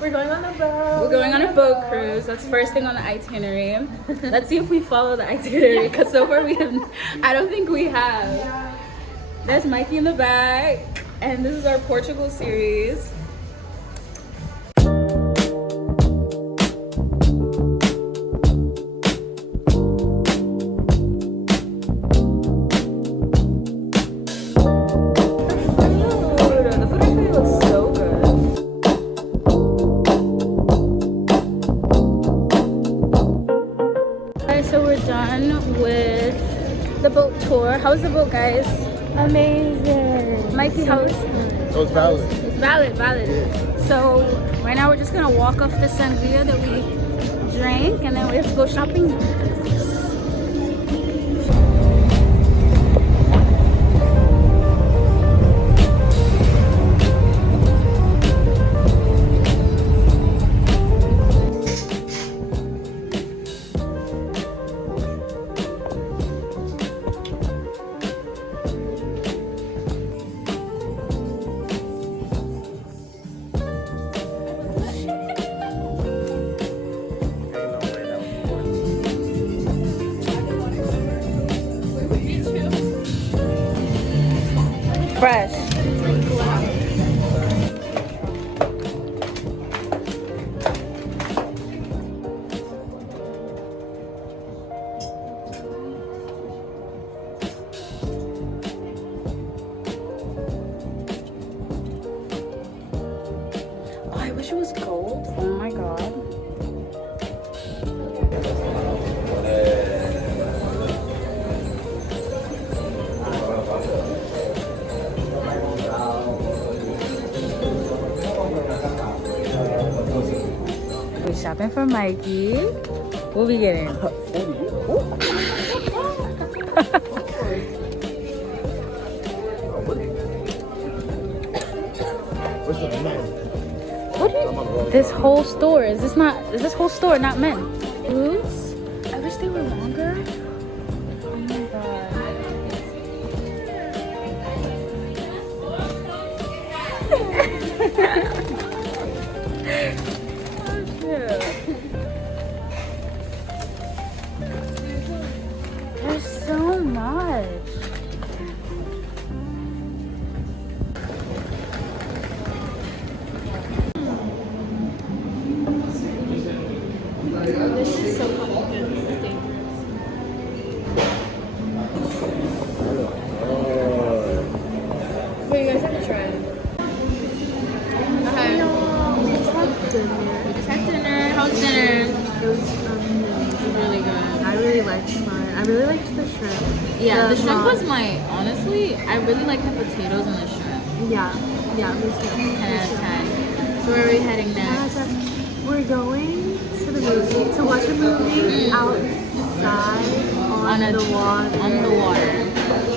We're going on a boat. We're going on a boat cruise. That's first thing on the itinerary. Let's see if we follow the itinerary, because so far we haven't. I don't think we have. There's Mikey in the back, and this is our Portugal series. The boat tour. How was the boat, guys? Amazing. Mikey, how was it? Was valid. It's valid. Yeah. So right now we're just gonna walk off the sangria that we drank, and then we have to go shopping. Fresh. Oh, I wish it was gold. Oh my god. We're shopping for Mikey. What we getting? This whole store is this whole store not men? Boots? I wish they were longer. Oh my god. There's so much. This is so complicated. This is dangerous. Wait, you guys have to try it. Okay. We just had dinner. How was dinner? It was amazing. Really good. I really liked mine. I really liked the shrimp. Yeah, the shrimp was honestly, I really like the potatoes and the shrimp. Yeah, me too. 10 out of 10. So where are we heading next? We're going to the movie, to watch a movie outside on the water. On the water.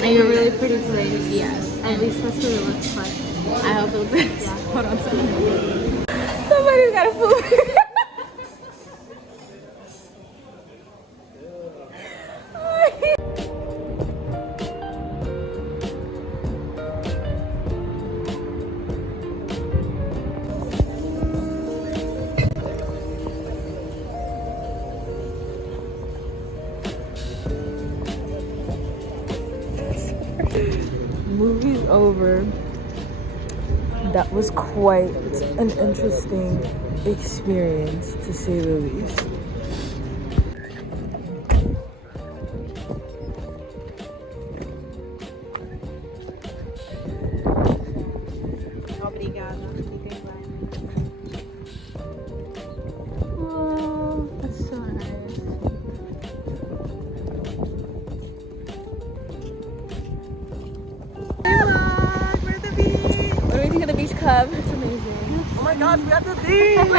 And a really pretty place. Yes. At least that's what it looks like. I hope it looks like. Yeah. Hold on a second. Somebody's got a food. Movie's over. That was quite an interesting experience, to say the least. Oh, that's so nice. We're at the beach. What do we think of the beach club? It's amazing. Oh my gosh, we at the beach!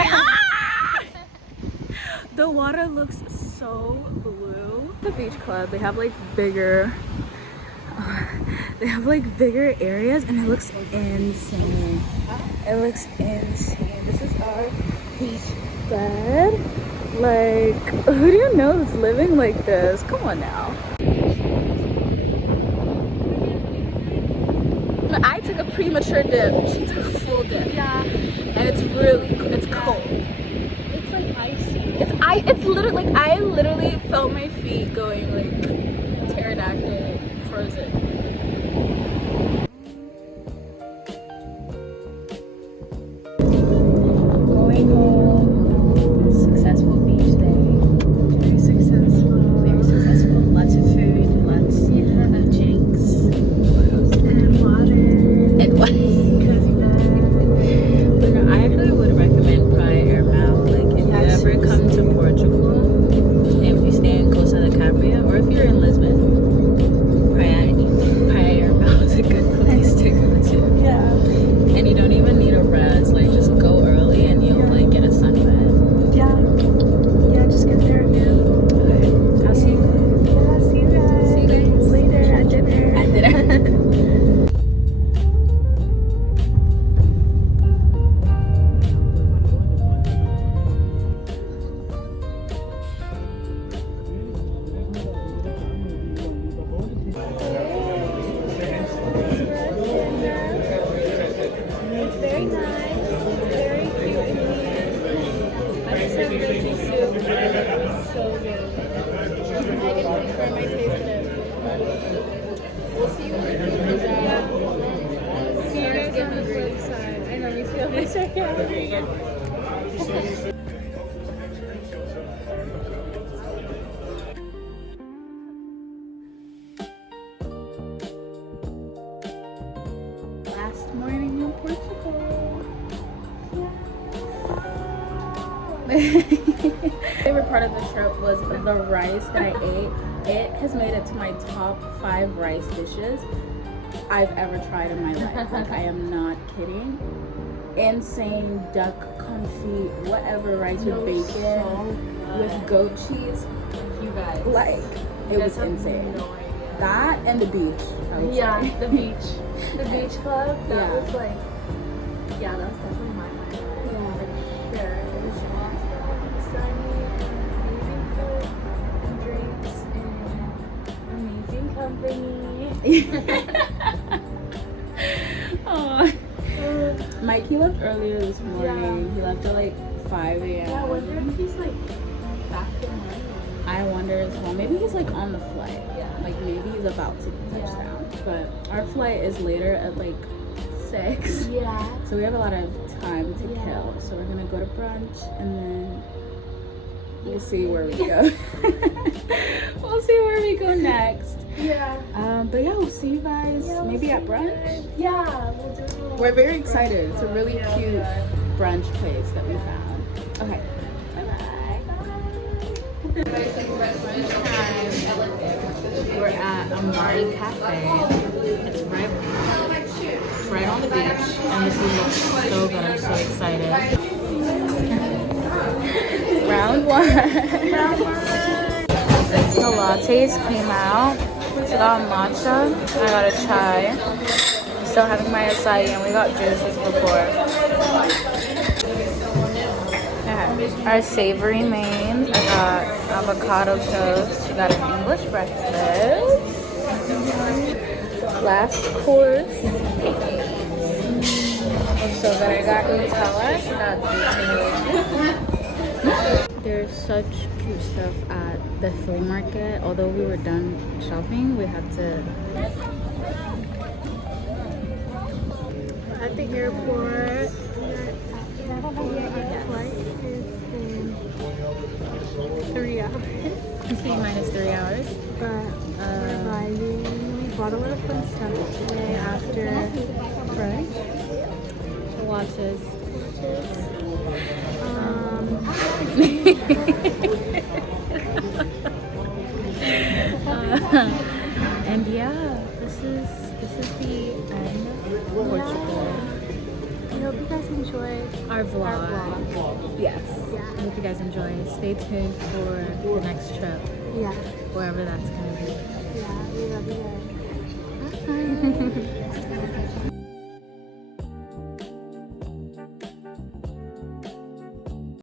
The water looks so blue. The beach club, they have like bigger areas, and it looks insane. It looks insane. This is our beach bed. Like, who do you know that's living like this? Come on now. I took a premature dip. She took a full dip. Yeah. And it's cold. I literally felt my feet going like pterodactyl frozen. Going home. Successful beach day. Very successful. Very successful. Lots of food. Lots of drinks. And water. And what? I actually would recommend Praia Airmail. Like if you ever come to Portugal, if you stay in Costa de Capria, or if you're in Lisbon, Praia Airmail is a good place to go to. Yeah. And you don't even need a res. Like just go early and you'll like get a sunbed. Yeah. Yeah, just get there again. Okay. I'll see you. Yeah, see you guys. See you guys later at dinner. At dinner. It's very nice. It's very cute in here. I just had turkey soup. It's so good. I can confirm I tasted it. We'll see you on the flip side. See you guys on the flip side. I know we feel this right now. Last morning in Portugal. Favorite part of the trip was the rice that I ate. It has made it to my top 5 rice dishes I've ever tried in my life. Like I am not kidding. Insane duck confit, whatever rice with bacon, with goat cheese. You guys. Like it was insane. No idea. That and the beach. I would say. The beach. The beach club. That Yeah. was like, yeah, that was definitely my highlight. Yeah. Sure. It was awesome and sunny and amazing food and drinks and amazing company. Aw. Mikey left earlier this morning. He left at like 5 a.m. Yeah, I wonder if he's like back in London. I wonder as well. Maybe he's like on the flight. Yeah. Like maybe he's about to touch down. But our flight is later at like 6. Yeah. So we have a lot of time to Yeah. kill. So we're gonna go to brunch and then we'll see where we go. We'll see where we go next. Yeah. But yeah, we'll see you guys maybe at brunch. Yeah, we'll do. We're very excited. It's a really Yeah, cute we are. brunch place that we found. Okay. We're at Amari Cafe. It's right on the beach, and this looks so good. I'm so excited. Round one. The lattes came out. So I got a matcha. I got a chai. I'm still having my acai, and we got juices before. Okay. Our savory mains. I got avocado toast. We got an English breakfast. Last course. So good. I got Nutella. I got There's such cute stuff at the flea market. Although we were done shopping, we had to. At the airport. Our flight is in 3 hours. T-minus 3 hours. But we're vibing. We bought a lot of fun stuff today after brunch. The watches. And yeah, this is the end of Portugal. I hope you guys enjoyed Our vlog. Yes. Yeah. I hope you guys enjoy. Stay tuned for the next trip, Yeah. wherever that's gonna be.